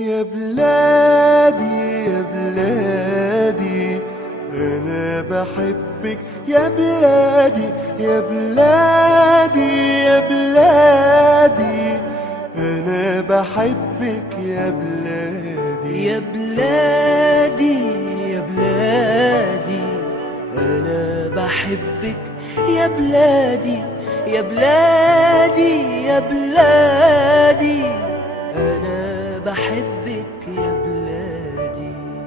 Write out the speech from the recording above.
يا بلادي يا بلادي أنا بحبك يا بلادي يا بلادي يا بلادي أنا بحبك يا بلادي يا بلادي يا بلادي أنا بحبك يا بلادي يا بلادي يا بلادي أنا بحبك